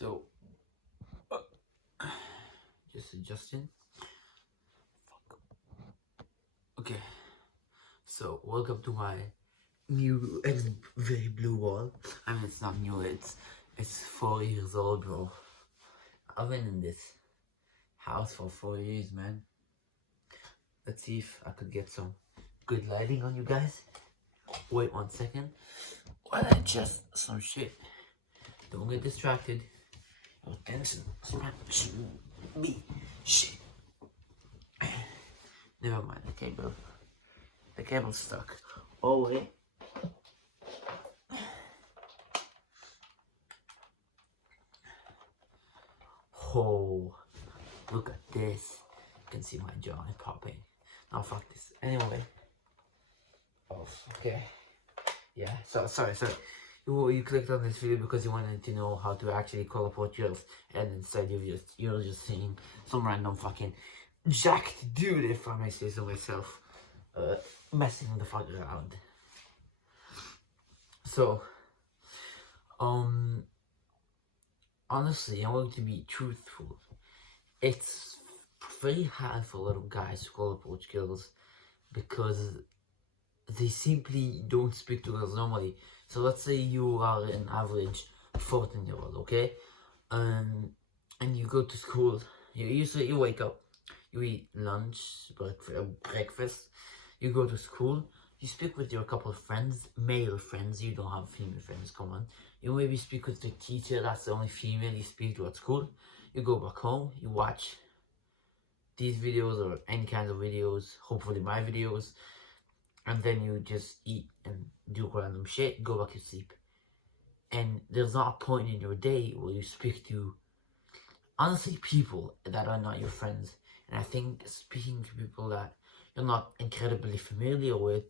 So, uh, just adjusting. Fuck. Okay, so welcome to my new and very blue wall. I mean, it's not new. It's 4 years old, bro. I've been in this house for 4 years, man. Let's see if I could get some good lighting on you guys. Wait 1 second while I adjust some shit. Don't get distracted. Your attention shouldn't be shit. Never mind, the cable's stuck. Oh wait. Oh, look at this. You can see my jaw is popping. Now fuck this. Anyway. Oh, okay. Yeah, sorry. You clicked on this video because you wanted to know how to actually call up Portuguese, and instead you're just seeing some random fucking jacked dude, if I may say so myself, messing the fuck around. So, honestly, I'm going to be truthful. It's very hard for a lot of guys to call up Portuguese because they simply don't speak to girls normally. So let's say you are an average 14-year-old, okay? And you go to school. You wake up, you eat lunch, breakfast, you go to school, you speak with your couple of friends, male friends, you don't have female friends, come on. You maybe speak with the teacher, that's the only female you speak to at school. You go back home, you watch these videos or any kind of videos, hopefully my videos, and then you just eat and do random shit, go back to sleep. And there's not a point in your day where you speak to, honestly, people that are not your friends. And I think speaking to people that you're not incredibly familiar with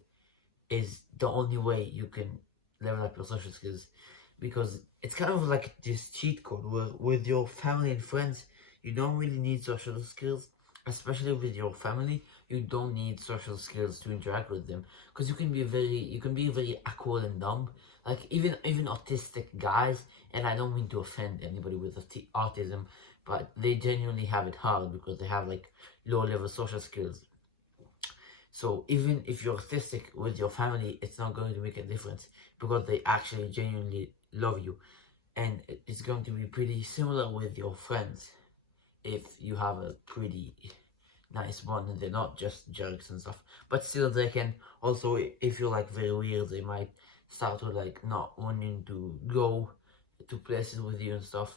is the only way you can level up your social skills. Because it's kind of like this cheat code where with your family and friends, you don't really need social skills. Especially with your family, you don't need social skills to interact with them, because you can be very awkward and dumb. Like even autistic guys, and I don't mean to offend anybody with autism, but they genuinely have it hard because they have like low level social skills. So even if you're autistic with your family, it's not going to make a difference because they actually genuinely love you, and it's going to be pretty similar with your friends. If you have a pretty nice bond and they're not just jerks and stuff, but still they can also, if you're like very weird, they might start to like not wanting to go to places with you and stuff.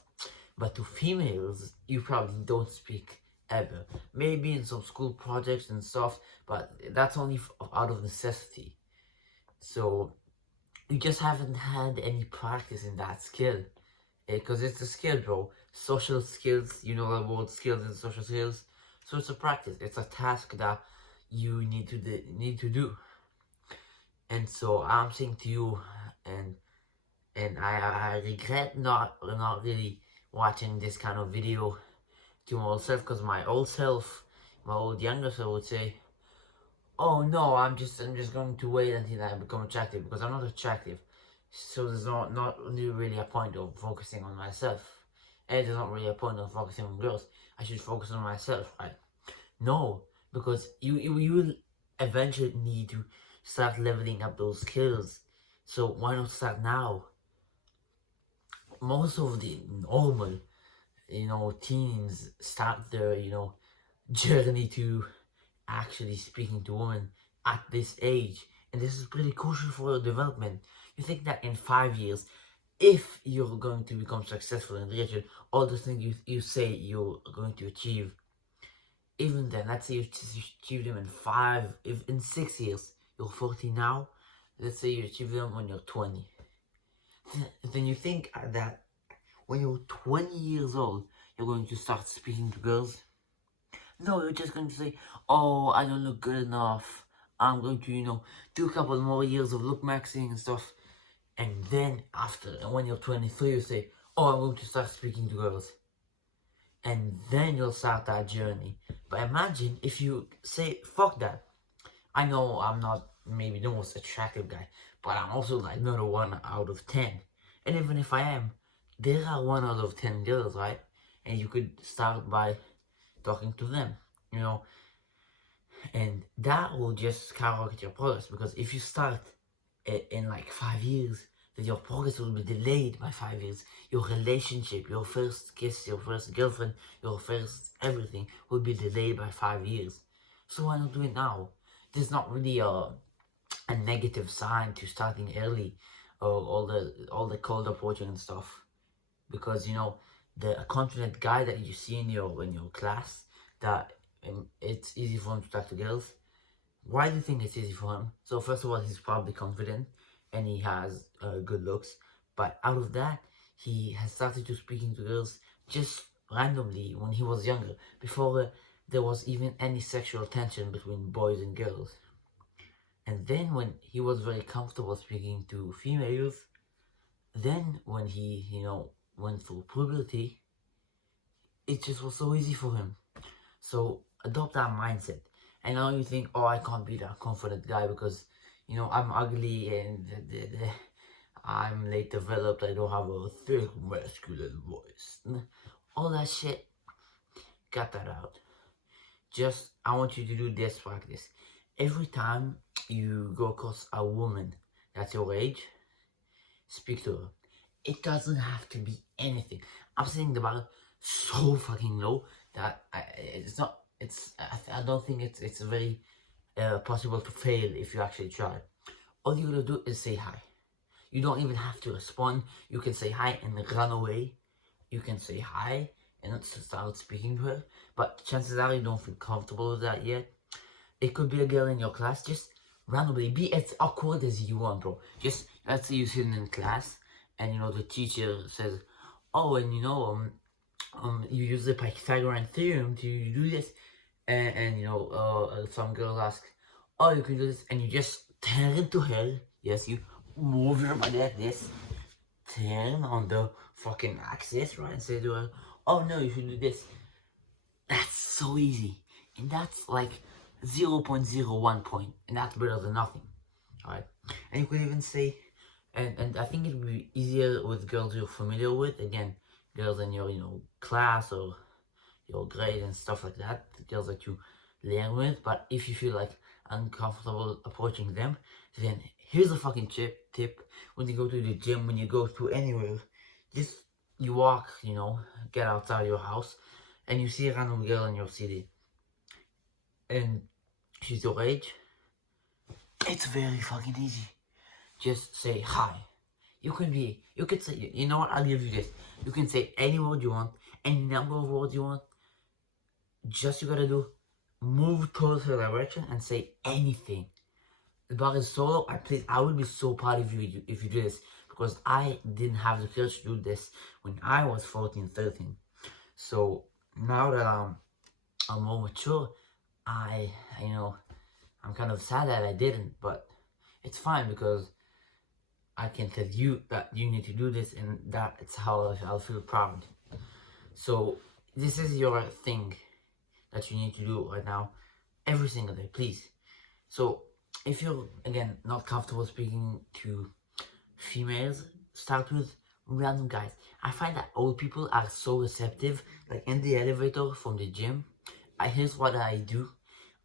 But to females, you probably don't speak ever, maybe in some school projects and stuff, but that's only out of necessity. So you just haven't had any practice in that skill, because it's a skill, bro. Social skills, you know the word skills and social skills. So it's a practice. It's a task that you need to do. And so I'm saying to you, and I regret not really watching this kind of video to my old self, because my old younger self would say, "Oh no, I'm just going to wait until I become attractive, because I'm not attractive. So there's not really a point of focusing on myself. And there's not really a point of focusing on girls. I should focus on myself, right?" No, because you will eventually need to start leveling up those skills. So why not start now? Most of the normal, teens start their, journey to actually speaking to women at this age. And this is pretty crucial for your development. You think that in 5 years, if you're going to become successful and rich, all the things you say you're going to achieve, even then, let's say you achieve them in 6 years, you're 40 now, let's say you achieve them when you're 20. Then you think that when you're 20 years old, you're going to start speaking to girls? No, you're just going to say, "Oh, I don't look good enough. I'm going to, do a couple more years of look maxing and stuff." And then when you're 23, you say, "Oh, I'm going to start speaking to girls." And then you'll start that journey. But imagine if you say, "Fuck that. I know I'm not maybe the most attractive guy, but I'm also like not a 1 out of 10. And even if I am, there are 1 out of 10 girls, right? And you could start by talking to them, you know, and that will just skyrocket your progress. Because if you start in like 5 years, then your progress will be delayed by 5 years. Your relationship, your first kiss, your first girlfriend, your first everything will be delayed by 5 years. So why not do it now? There's not really a negative sign to starting early, or all the cold approaching and stuff, because you know the confident guy that you see in your class, that it's easy for him to talk to girls. Why do you think it's easy for him? So first of all, he's probably confident and he has good looks. But out of that, he has started to speaking to girls just randomly when he was younger, before there was even any sexual tension between boys and girls. And then when he was very comfortable speaking to females, then when he, went through puberty, it just was so easy for him. So adopt that mindset. And now you think, oh, I can't be that confident guy because, I'm ugly and I'm late developed. I don't have a thick masculine voice. All that shit, cut that out. Just, I want you to do this practice. Every time you go across a woman that's your age, speak to her. It doesn't have to be anything. I'm setting the bar so fucking low that I don't think it's very possible to fail if you actually try. All you gotta do is say hi. You don't even have to respond. You can say hi and run away. You can say hi and not start speaking to her. But chances are you don't feel comfortable with that yet. It could be a girl in your class. Just randomly be as awkward as you want, bro. Just, let's say you're sitting in class and the teacher says, oh, and you use the Pythagorean theorem to do this, and some girls ask, oh, you can do this, and you just turn to her. Yes, you move your body like this, turn on the fucking axis, right, and say to her, oh no, you should do this. That's so easy, and that's like 0.01 point, and that's better than nothing. Alright, and you could even say, and I think it would be easier with girls you're familiar with. Again, girls in your class or your grade and stuff like that, the girls that you learn with. But if you feel like uncomfortable approaching them, then here's a fucking tip. When you go to the gym, when you go to anywhere, just you walk, get outside your house, and you see a random girl in your city, and she's your age. It's very fucking easy. Just say hi. You could say, you know what, I'll give you this. You can say any word you want, any number of words you want. Just you gotta do, move towards her direction and say anything. The bar is so low, I would be so proud of you if you do this, because I didn't have the courage to do this when I was 14, 13. So now that I'm more mature, I'm kind of sad that I didn't, but it's fine because I can tell you that you need to do this, and that it's how I'll feel proud. So this is your thing that you need to do right now, every single day, please. So if you're, again, not comfortable speaking to females, start with random guys. I find that old people are so receptive, like in the elevator from the gym. Here's what I do.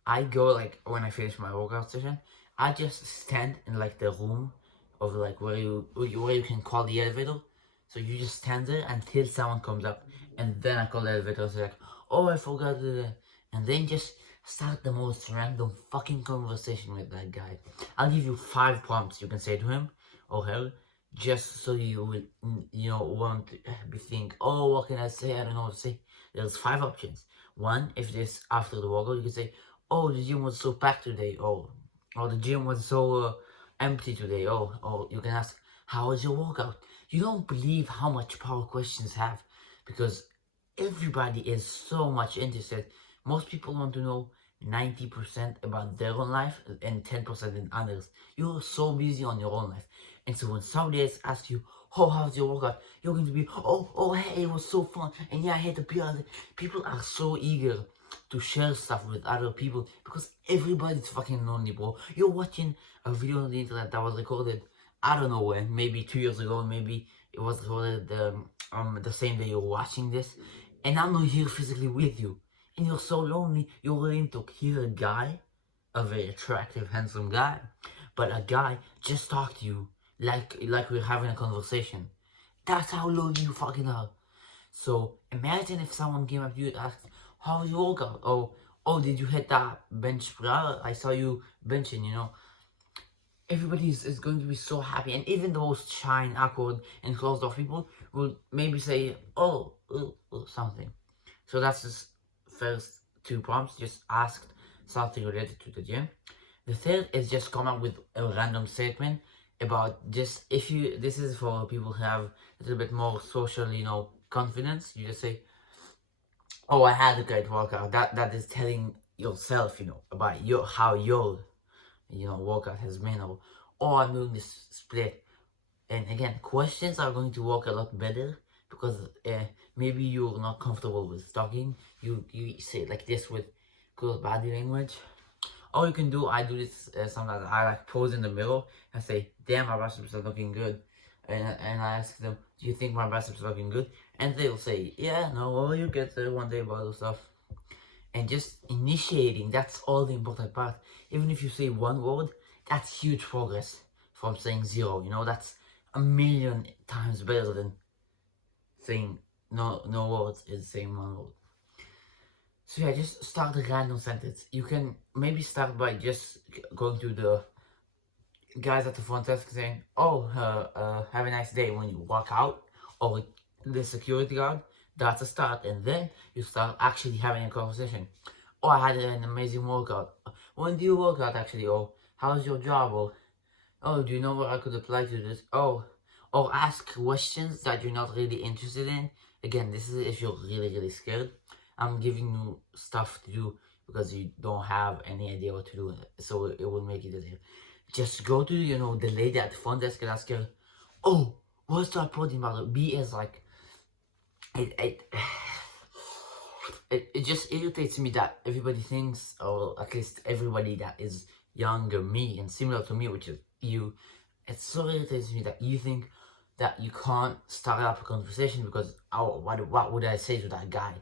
I go, like, when I finish my workout session, I just stand in like the room of like where you can call the elevator. So you just stand there until someone comes up, and then I call the elevator. So like, oh, I forgot and then just start the most random fucking conversation with that guy. I'll give you 5 prompts you can say to him or her, just so you will, won't be think, oh, what can I say? I don't know what to say. There's 5 options. 1, if this after the workout, you can say, oh, the gym was so packed today, or the gym was so empty today, or you can ask, how was your workout? You don't believe how much power questions have, because everybody is so much interested. Most people want to know 90% about their own life and 10% in others. You're so busy on your own life, and so when somebody else asks you, oh, how's your workout? You're going to be, oh, hey, it was so fun, and yeah, I had to be on it. People are so eager to share stuff with other people because everybody's fucking lonely, bro. You're watching a video on the internet that was recorded, I don't know when, maybe 2 years ago, maybe it was recorded the same day you're watching this, and I'm not here physically with you, and you're so lonely, you're willing to hear a guy, a very attractive, handsome guy, but a guy just talk to you like we're having a conversation. That's how lonely you fucking are. So imagine if someone came up to you and asked, "How was your workout?" Oh, did you hit that bench press? I saw you benching, Everybody is going to be so happy, and even the most shy and awkward and closed off people will maybe say, "Oh, something." So that's the first two prompts. Just ask something related to the gym. The third is just come up with a random statement about just if you. This is for people who have a little bit more social, confidence. You just say, "Oh, I had a great workout." That is telling yourself, about how your workout has been, or I'm doing this split. And again, questions are going to work a lot better because maybe you're not comfortable with talking. You say it like this with good body language. All you can do, I do this sometimes. I like pose in the mirror and say, "Damn, my biceps are looking good," and I ask them, "Do you think my biceps are looking good?" And they'll say, "Yeah, no, well, you get there one day about stuff." And just initiating, that's all the important part. Even if you say one word, that's huge progress from saying zero. That's a million times better than saying no words is saying one word. So yeah, just start a random sentence. You can maybe start by just going to the guys at the front desk saying, "Oh, have a nice day," when you walk out, or the security guard. That's a start, and then you start actually having a conversation. "Oh, I had an amazing workout. When do you work out actually?" Or "How's your job?" Or "Oh, do you know where I could apply to this?" Or ask questions that you're not really interested in. Again, this is if you're really, really scared. I'm giving you stuff to do because you don't have any idea what to do, so it will make it easier. Just go to, the lady at the front desk and ask her, "Oh, what's that protein powder?" Be as like, it it just irritates me that everybody thinks, or at least everybody that is younger me and similar to me, which is you, it so irritates me that you think that you can't start up a conversation because, oh, what would I say to that guy?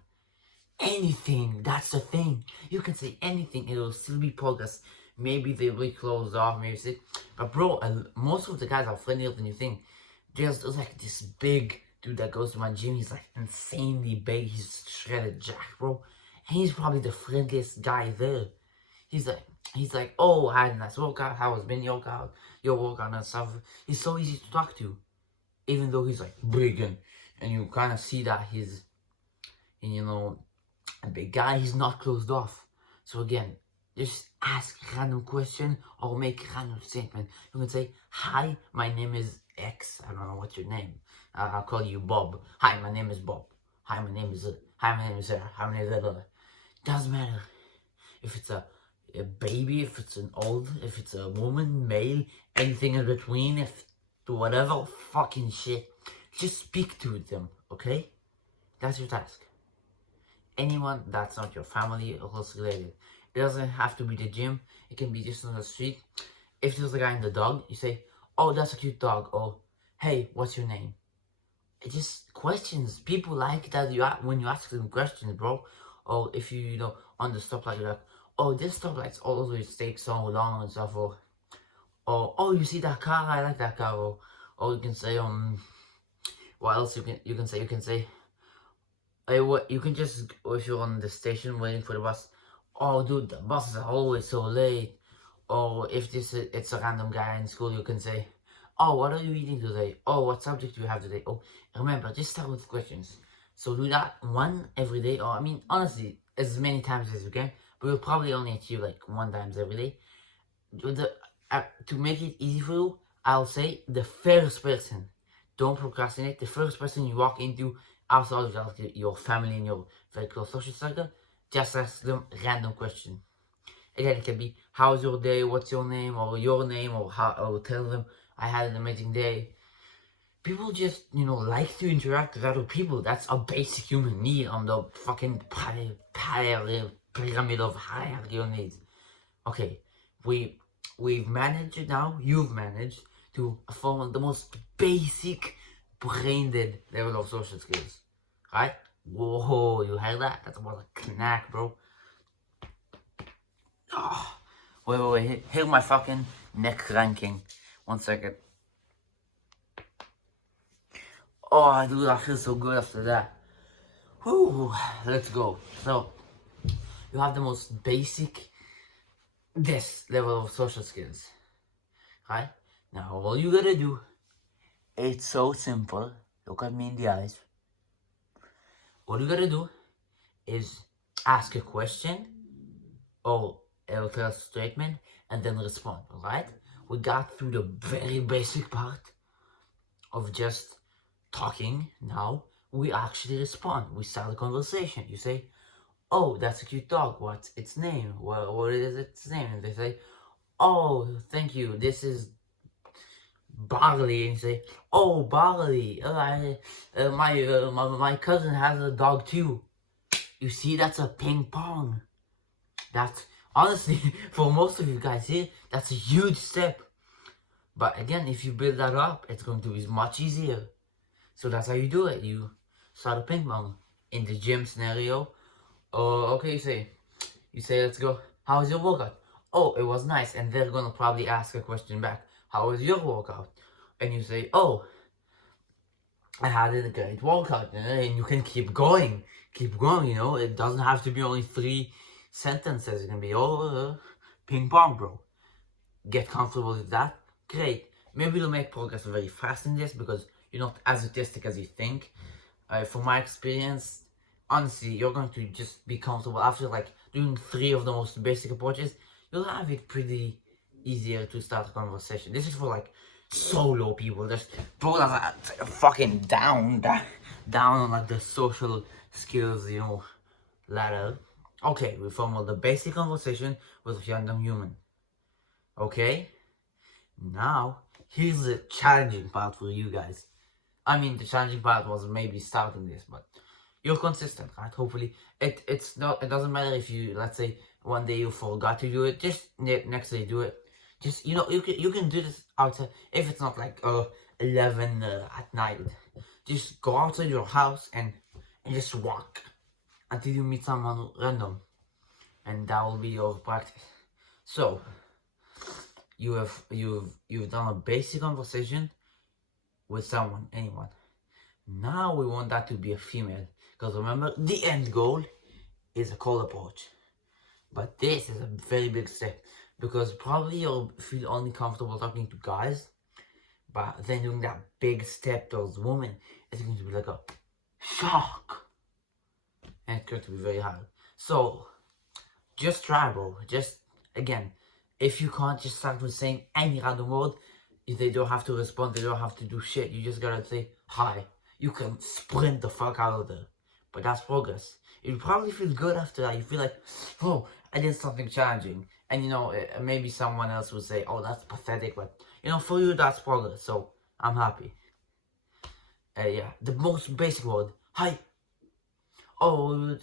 Anything, that's the thing. You can say anything, it will still be progress. Maybe they'll be closed off, maybe say, but bro, most of the guys are friendlier than you think. There's like this big dude that goes to my gym. He's like insanely big. He's shredded jack, bro. And he's probably the friendliest guy there. He's like, "Oh, I had a nice workout. How was been your workout and stuff." He's so easy to talk to, even though he's like big and you kind of see that he's, a big guy. He's not closed off. So again, just ask random question or make random statement. You can say, "Hi, my name is X. I don't know what's your name. I'll call you Bob. Hi, my name is Bob. Hi, my name is Sarah. Hi, my name is blah." Doesn't matter if it's a baby, if it's an old, if it's a woman, male, anything in between, if whatever fucking shit. Just speak to them, okay? That's your task. Anyone that's not your family or close related. It doesn't have to be the gym. It can be just on the street. If there's a guy in the dog, you say, "Oh, that's a cute dog." Or, "Hey, what's your name?" It just questions. People like that when you ask them questions, bro. Or if you on the stoplight, you're like, "Oh, this stoplight's always takes so long and stuff." Or, "Oh, you see that car? I like that car." Or you can say, what else you can say? You can say, what you can just, if you're on the station waiting for the bus, "Oh, dude, the buses are always so late." Or if it's a random guy in school, you can say, "Oh, what are you eating today? Oh, what subject do you have today?" Oh, remember, just start with questions. So do that one every day, or honestly, as many times as you can. But you'll probably only achieve like one times every day. To make it easy for you, I'll say the first person. Don't procrastinate. The first person you walk into outside of your family and your very close social circle, just ask them random question. Again, it can be, "How's your day? What's your name?" Or your name, or tell them, "I had an amazing day." People just, like to interact with other people. That's a basic human need on the fucking pyramid of hierarchy of needs. Okay, we've managed now. You've managed to form the most basic brain dead level of social skills. Right? Whoa, you heard that? That's about a knack, bro. Oh, wait. Here's my fucking neck ranking. 1 second. Oh, dude, I feel so good after that. Whew, let's go. So, you have the most basic, this level of social skills. Right? Now, all you gotta do, it's so simple. Look at me in the eyes. All you gotta do is ask a question or a tell a statement and then respond, alright? We got through the very basic part of just talking. Now we actually respond. We start a conversation. You say, oh, that's a cute dog. What's its name? What is its name? And they say, oh, thank you. This is Barley. And you say, oh, Barley. My cousin has a dog too. You see, that's a ping pong. That's honestly, for most of you guys here, that's a huge step. But again, if you build that up, it's going to be much easier. So that's how you do it. You start a ping pong in the gym scenario. Okay, you say, let's go. How was your workout? Oh, it was nice. And they're gonna probably ask a question back. How was your workout? And you say, oh, I had a great workout. And you can keep going. You know. It doesn't have to be only 3 sentences. It can be, ping pong, bro. Get comfortable with that. Great. Maybe you'll make progress very fast in this because you're not as autistic as you think. From my experience, honestly, you're going to just be comfortable after like doing 3 of the most basic approaches. You'll have it pretty easier to start a conversation. This is for like solo people, just people that are fucking down on like the social skills, you know, ladder. Okay, we formed the basic conversation with a random human. Okay, now here's the challenging part for you guys. I mean, the challenging part was maybe starting this, but you're consistent, right? Hopefully, it doesn't matter if you, let's say, one day you forgot to do it. Just next day do it. Just, you know, you can do this outside if it's not like 11 at night. Just go outside your house and just walk until you meet someone random, and that will be your practice. So you've done a basic conversation with someone, anyone. Now we want that to be a female, because remember, the end goal is a cold approach. But this is a very big step, because probably you'll feel only comfortable talking to guys, but then doing that big step towards women is going to be like a shock, and it's going to be very hard. So just try, bro. Just, again, if you can't, just start with saying any random word. They don't have to respond, they don't have to do shit. You just gotta say hi. You can sprint the fuck out of there. But that's progress. You probably feel good after that. You feel like, oh, I did something challenging. And you know, maybe someone else would say, oh, that's pathetic. But you know, for you, that's progress. So I'm happy. Yeah, the most basic word, hi. Oh,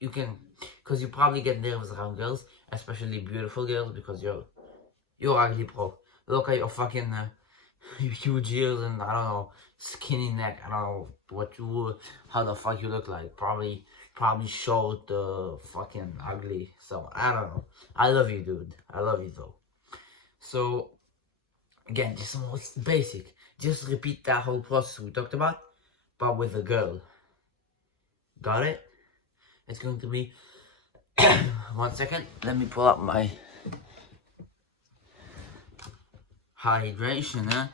you can, because you probably get nervous around girls, especially beautiful girls, because you're ugly, bro. Look at your fucking huge ears and, I don't know, skinny neck. I don't know how the fuck you look like. Probably short, fucking ugly. So, I don't know. I love you, dude. I love you, though. So, again, just most basic. Just repeat that whole process we talked about, but with a girl. Got it? It's going to be... 1 second. Let me pull up my... hydration,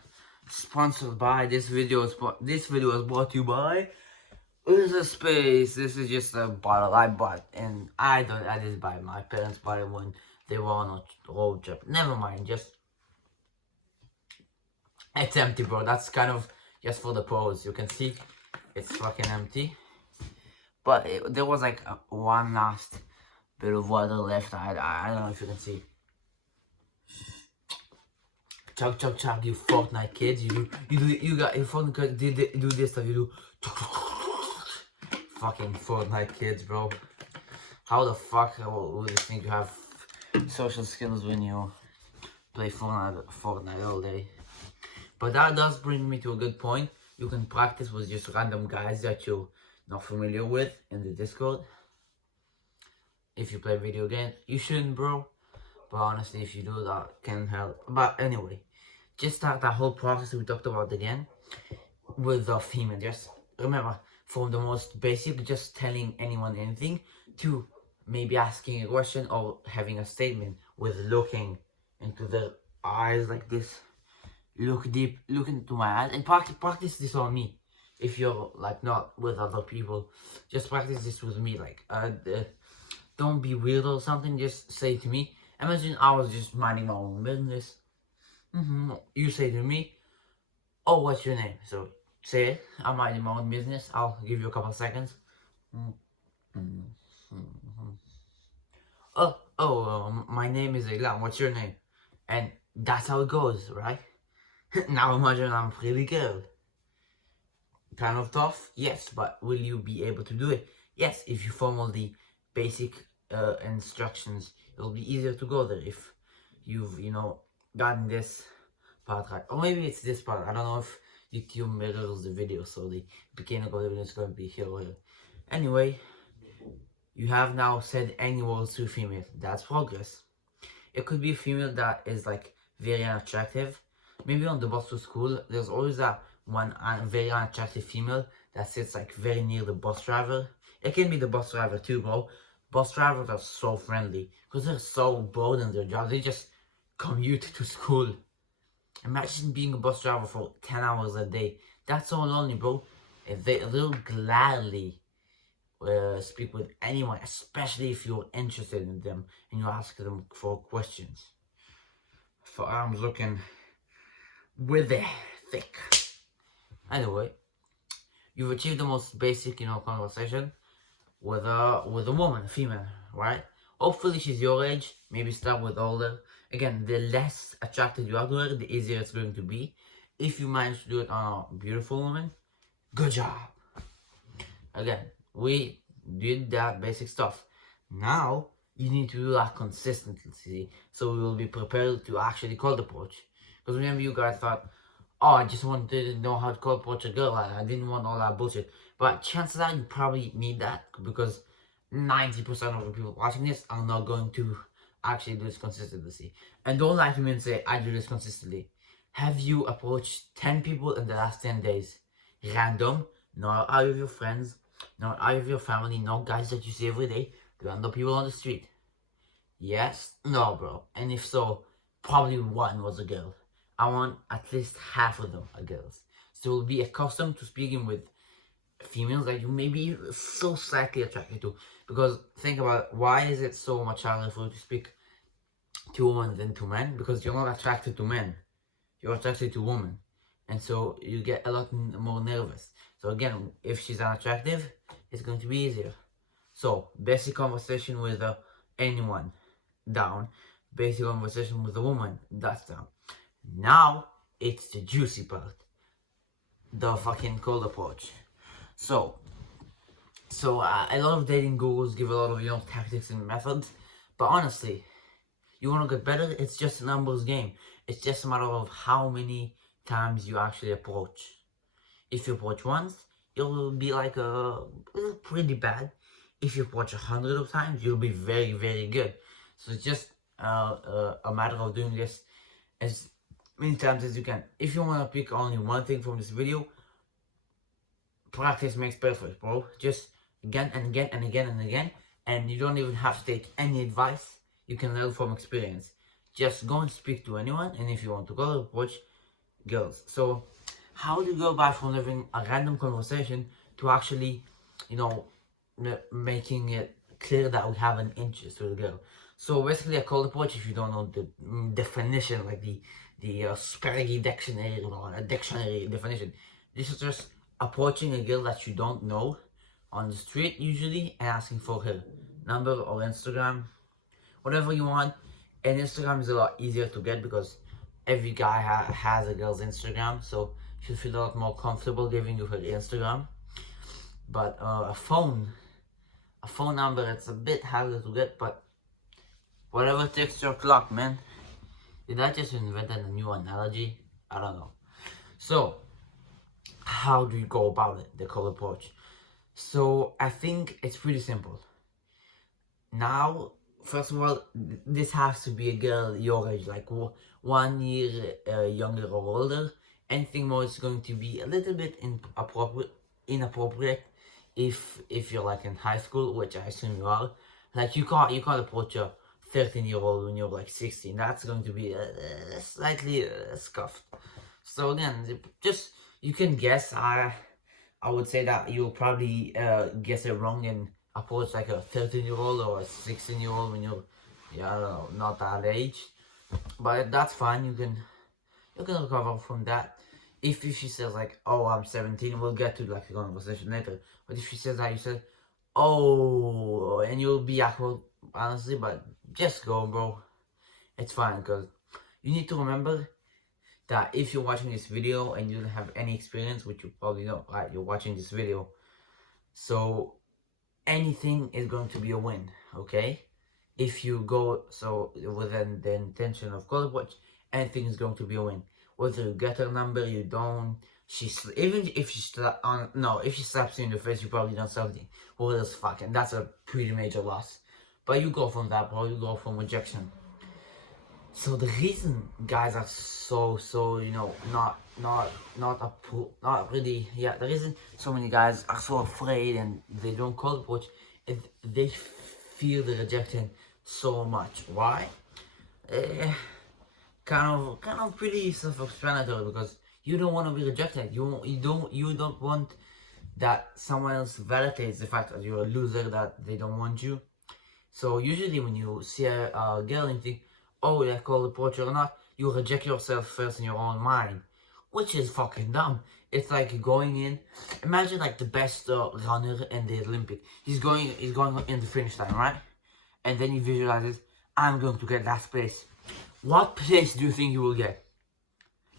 sponsored by this video is brought to you by Space. This is just a bottle I bought, and I didn't buy it. My parents bought it when they were on a road trip. Never mind, just it's empty, bro. That's kind of just for the pose. You can see it's fucking empty, but there was like one last bit of water left. I don't know if you can see. Chug, you Fortnite kids. You got your Fortnite do this stuff. You do fucking Fortnite kids, bro. How the fuck would you think you have social skills when you play Fortnite all day? But that does bring me to a good point. You can practice with just random guys that you're not familiar with in the Discord. If you play video games, you shouldn't, bro. But honestly, if you do, that can help. But anyway, just start that whole process we talked about again with the female. Just remember, from the most basic, just telling anyone anything, to maybe asking a question or having a statement with looking into their eyes like this. Look deep, look into my eyes, and practice this on me. If you're like not with other people, just practice this with me. Like, don't be weird or something. Just say to me. Imagine I was just minding my own business. You say to me, "Oh, what's your name?" So say it. I'm minding my own business. I'll give you a couple of seconds. My name is Ilan. What's your name? And that's how it goes, right? Now imagine I'm a pretty girl. Kind of tough, yes, but will you be able to do it? Yes, if you follow the basic instructions, it'll be easier to go there if you've, gotten this part right. Or maybe it's this part. I don't know if YouTube mirrors the video, so the beginning of the video is going to be here or here. Anyway, you have now said any words to a female. That's progress. It could be a female that is like very unattractive. Maybe on the bus to school, there's always that one very unattractive female that sits like very near the bus driver. It can be the bus driver too, bro. Bus drivers are so friendly because they're so bored in their job. They just commute to school. Imagine being a bus driver for 10 hours a day. That's so lonely, bro. They'll gladly speak with anyone, especially if you're interested in them and you ask them for questions. For arms looking with it thick. Anyway, you've achieved the most basic, conversation with a woman, a female, right? Hopefully she's your age. Maybe start with older. Again, the less attracted you are to her, the easier it's going to be. If you manage to do it on a beautiful woman, good job. Again, we did that basic stuff. Now you need to do that consistently, so we will be prepared to actually cold approach. Because remember, you guys thought, oh, I just wanted to know how to cold approach a girl. I didn't want all that bullshit. But chances are you probably need that, because 90% of the people watching this are not going to actually do this consistently. And don't lie to me and say, I do this consistently. Have you approached 10 people in the last 10 days? Random, not out of your friends, not out of your family, not guys that you see every day, random people on the street. Yes? No, bro. And if so, probably one was a girl. I want at least half of them are girls. So you'll be accustomed to speaking with females that you may be so slightly attracted to. Because think about it, why is it so much harder for you to speak to women than to men? Because you're not attracted to men. You're attracted to women. And so you get a lot more nervous. So again, if she's unattractive, it's going to be easier. So, basic conversation with anyone, down. Basic conversation with a woman, that's down. Now, it's the juicy part. The fucking cold approach. So a lot of dating gurus give a lot of, tactics and methods. But honestly, you want to get better, it's just a numbers game. It's just a matter of how many times you actually approach. If you approach once, it'll be like pretty bad. If you approach 100 times, you'll be very, very good. So it's just a matter of doing this as many times as you can. If you want to pick only one thing from this video, practice makes perfect, bro. Just again and again and again and again, and you don't even have to take any advice. You can learn from experience. Just go and speak to anyone, and if you want to go, approach girls. So how do you go back from having a random conversation to actually, making it clear that we have an interest with a girl? So basically, a cold approach, if you don't know the definition, like the Sperry dictionary, a dictionary definition, this is just approaching a girl that you don't know on the street usually and asking for her number or Instagram, whatever you want. And Instagram is a lot easier to get because every guy has a girl's Instagram, so she'll feel a lot more comfortable giving you her Instagram. But a phone number, it's a bit harder to get, but whatever takes your clock, man. Did I just invent a new analogy? I don't know. So, how do you go about it, the color approach? So I think it's pretty simple. Now, first of all, this has to be a girl your age, like 1 year younger or older. Anything more is going to be a little bit inappropriate if you're like in high school, which I assume you are. Like you can't approach a 13-year-old when you're like 16. That's going to be slightly scuffed. So again, just you can guess. I would say that you'll probably guess it wrong and approach like a 13-year-old or a 16-year-old when you're, yeah, I don't know, not that age. But that's fine. You can recover from that. If she says like, oh, I'm 17, we'll get to like the conversation later. But if she says that, you said, oh, and you'll be awkward, honestly. But just go, bro. It's fine, because you need to remember that if you're watching this video and you don't have any experience, which you probably don't, right? You're watching this video, so anything is going to be a win, okay? If you go so within the intention of color watch, anything is going to be a win. Whether you get her number, you don't. Even if she if she slaps you in the face, you probably done something. Well, that's fucking. That's a pretty major loss. But you go from that, bro. You go from rejection. So the reason guys are so not really, yeah, the reason so many guys are so afraid and they don't call approach is they feel the rejection so much. Why? Kind of pretty self-explanatory, because you don't want to be rejected. You don't want that someone else validates the fact that you're a loser, that they don't want you. So usually when you see a girl and you think, oh, they call approach or not, you reject yourself first in your own mind, which is fucking dumb. It's like going in. Imagine like the best runner in the Olympic. He's going in the finish line, right? And then he visualizes, I'm going to get last place. What place do you think you will get?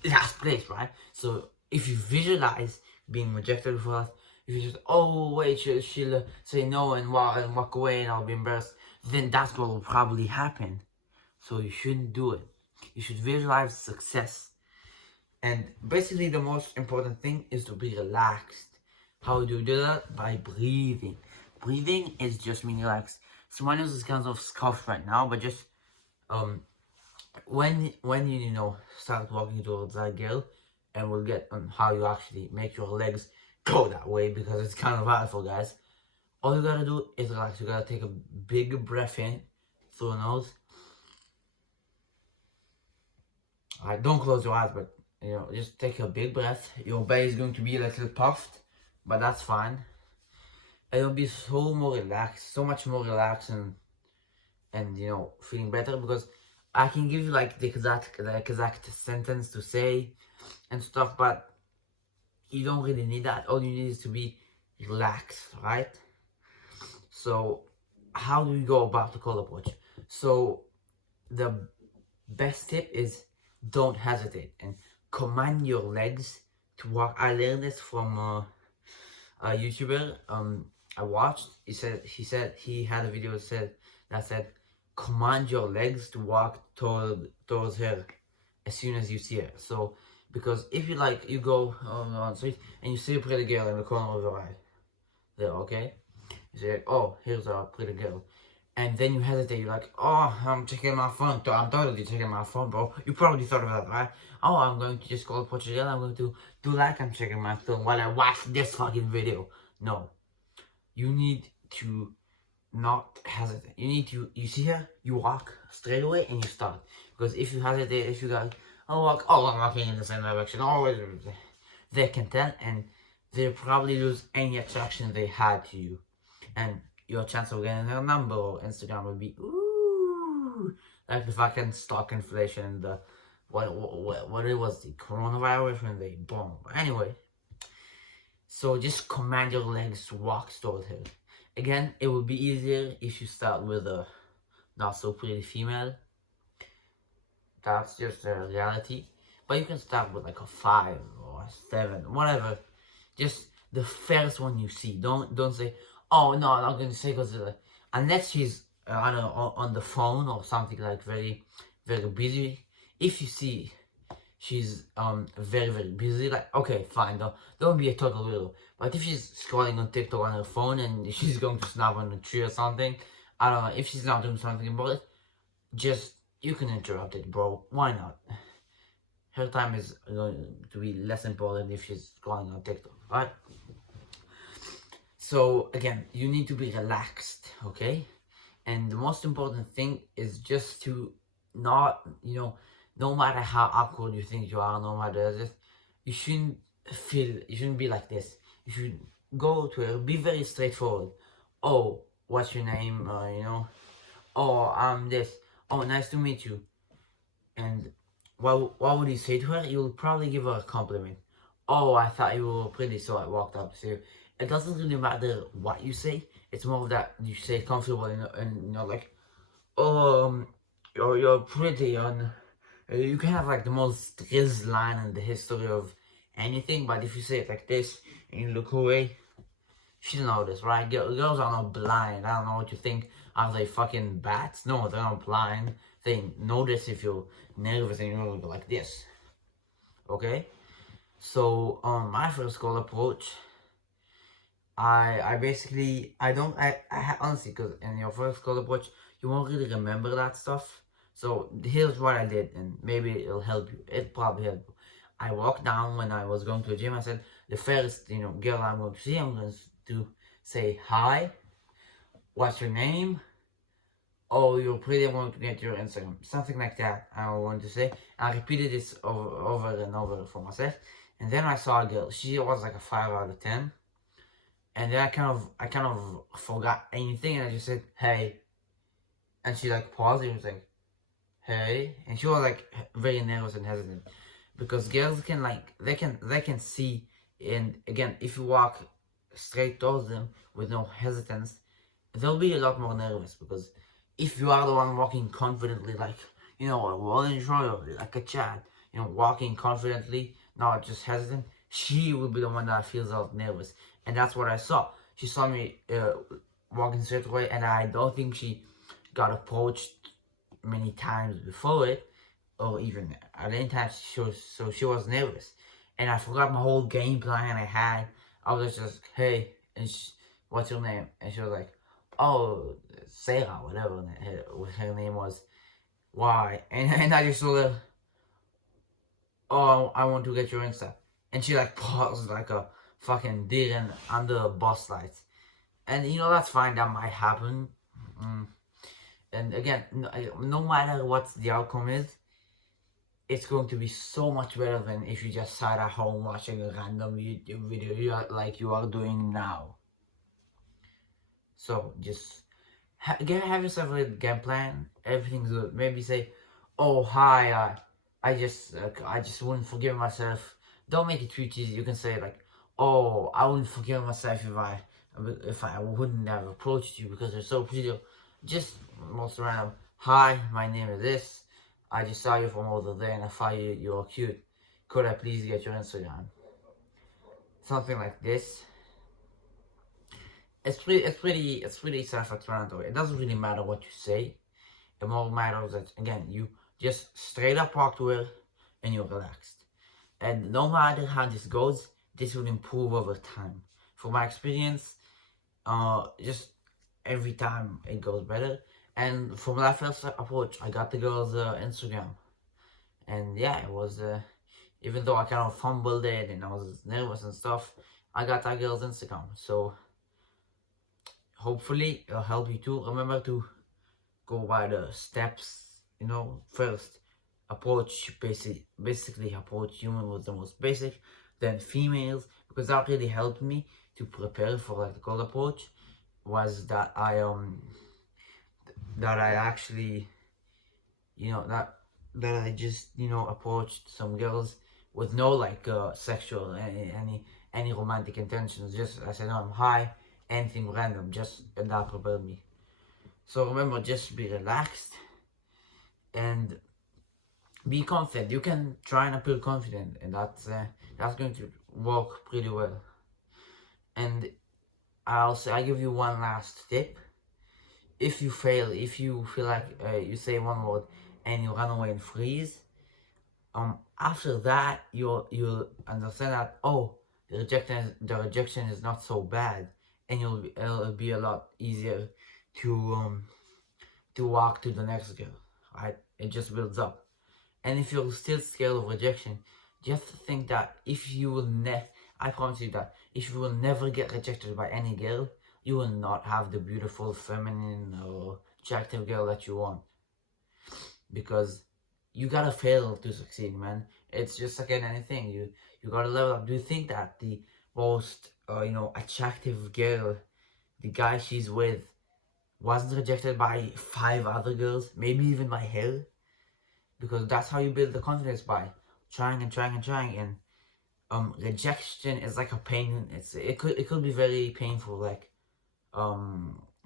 Last place, right? So if you visualize being rejected for that, if you just, oh wait, she'll say no and walk away and I'll be embarrassed, then that's what will probably happen. So you shouldn't do it. You should visualize success. And basically the most important thing is to be relaxed. How do you do that? By breathing. Breathing is just being relaxed. So my nose is kind of scuffed right now, but just when you start walking towards that girl, and we'll get on how you actually make your legs go that way, because it's kind of hard for guys. All you gotta do is relax. You gotta take a big breath in through the nose. Alright, don't close your eyes, but just take a big breath. Your belly is going to be a little puffed, but that's fine. And you'll be so more relaxed, so much more relaxed, and feeling better, because I can give you like the exact sentence to say and stuff, but you don't really need that. All you need is to be relaxed, right? So how do we go about the color approach? So the best tip is don't hesitate and command your legs to walk. I learned this from a YouTuber I watched. He said he had a video that said command your legs to walk towards her as soon as you see her. So because if you go on the street and you see a pretty girl in the corner of your eye there, okay, you say, oh, here's a pretty girl, and then you hesitate. You're like, oh, I'm checking my phone. I'm totally checking my phone, bro. You probably thought of that, right? Oh, I'm going to just call Portugal. I'm going to do like I'm checking my phone while I watch this fucking video. No, you need to not hesitate. You need to, you see her, you walk straight away and you start. Because if you hesitate, if you go, oh, I'm walking in the same direction, oh, they can tell, and they'll probably lose any attraction they had to you. And your chance of getting their number or Instagram will be, ooh, like the fucking stock inflation and the, what it was, the coronavirus when they boom. Anyway, so just command your legs to walk towards her. Again, it will be easier if you start with a not so pretty female. That's just the reality. But you can start with like a 5 or a 7, whatever. Just the first one you see. Don't say, oh no, I'm not going to say, because unless she's I don't know, on the phone or something, like very very busy. If you see she's very very busy, like, okay, fine, don't be a total weirdo. But if she's scrolling on TikTok on her phone and she's going to snap on a tree or something, I don't know, if she's not doing something about it, just, you can interrupt it, bro. Why not? Her time is going to be less important if she's scrolling on TikTok, right? So again, you need to be relaxed, okay? And the most important thing is just to not, no matter how awkward you think you are, no matter this, you shouldn't be like this. You should go to her, be very straightforward. Oh, what's your name? Oh, I'm this. Oh, nice to meet you. And what would you say to her? You'll probably give her a compliment. Oh, I thought you were pretty, so I walked up to you. It doesn't really matter what you say. It's more of that you say comfortable and like, oh, you're pretty, and you can have like the most riz line in the history of anything, but if you say it like this and you look away, she doesn't know this, right? Girls are not blind. I don't know what you think. Are they fucking bats? No, they're not blind. They notice if you're nervous and you look like this. Okay? So, my first call approach, I basically, honestly, because in your first call approach, you won't really remember that stuff. So, here's what I did, and maybe it'll help you. It'll probably help you. I walked down when I was going to the gym. I said, the first, girl I'm going to see, I'm going to say, hi, what's your name? Oh, you're pretty, I want to get your Instagram. Something like that, I want to say. I repeated this over and over for myself. And then I saw a girl. She was like a 5 out of 10. And then I kind of forgot anything, and I just said, hey. And she like paused and was like, hey. And she was like very nervous and hesitant. Because girls can they can see, and again, if you walk straight towards them with no hesitance, they'll be a lot more nervous. Because if you are the one walking confidently, like, a rolling shoulder, like a Chad, walking confidently, not just hesitant, she will be the one that feels out nervous. And that's what I saw. She saw me walking straight away, and I don't think she got approached many times before it, or even at any time. So she was nervous, and I forgot my whole game plan I had. I was just, hey, and what's your name? And she was like, oh, Sarah, whatever her name was. Why? And I just told her, oh, I want to get your Insta. And she like paused like a fucking deer under bus lights. And that's fine, that might happen. And again, no matter what the outcome is, it's going to be so much better than if you just sat at home watching a random YouTube video like you are doing now. So just have yourself a game plan. Everything's good. Maybe say, oh, hi, I just wouldn't forgive myself. Don't make it too cheesy. You can say like, oh, I wouldn't forgive myself if I wouldn't have approached you because you're so pretty. Just most random. Hi, my name is this. I just saw you from over there and I thought you were cute. Could I please get your Instagram? Something like this. It's pretty self-explanatory. It doesn't really matter what you say. It more matters that, again, you just straight up talk to her and you're relaxed. And no matter how this goes, this will improve over time. From my experience, just every time it goes better. And from that first approach, I got the girl's Instagram. And yeah, it was, even though I kind of fumbled it and I was nervous and stuff, I got that girl's Instagram. So hopefully it'll help you too. Remember to go by the steps, first approach, basically approach human was the most basic, then females, because that really helped me to prepare for like the cold approach, was that I actually, that I just, approached some girls with no like sexual any romantic intentions. Just I said, hi, anything random, just, and that prepared me. So remember, just be relaxed and be confident. You can try and appear confident, and that's going to work pretty well. And I give you one last tip. If you fail, if you feel like you say one word and you run away and freeze, After that, you'll understand that, oh, the rejection is not so bad, and it'll be a lot easier to walk to the next girl, right? It just builds up. And if you're still scared of rejection, you have to think that if you will I promise you that if you will never get rejected by any girl, you will not have the beautiful, feminine, or attractive girl that you want. Because you gotta fail to succeed, man. It's just like in anything. You gotta level up. Do you think that the most attractive girl, the guy she's with, wasn't rejected by 5 other girls, maybe even by her? Because that's how you build the confidence, by trying and trying and trying. And rejection is like a pain. It could be very painful, like a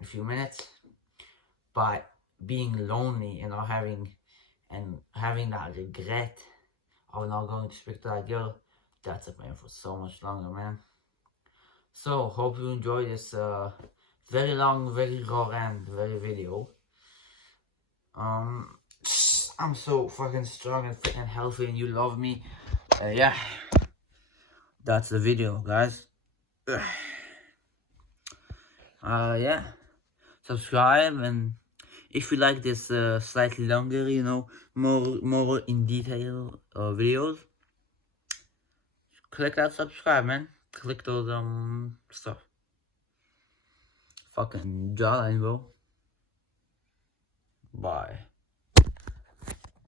few minutes, but being lonely and not having that regret of not going to speak to that girl, that's a pain for so much longer, man. So hope you enjoy this very long, very raw and very video. I'm so fucking strong and fit and healthy, and you love me. Yeah, that's the video, guys. Yeah, subscribe, and if you like this slightly longer, more in detail videos, click that subscribe, man. Click those stuff. Fucking jawline, bro. Bye.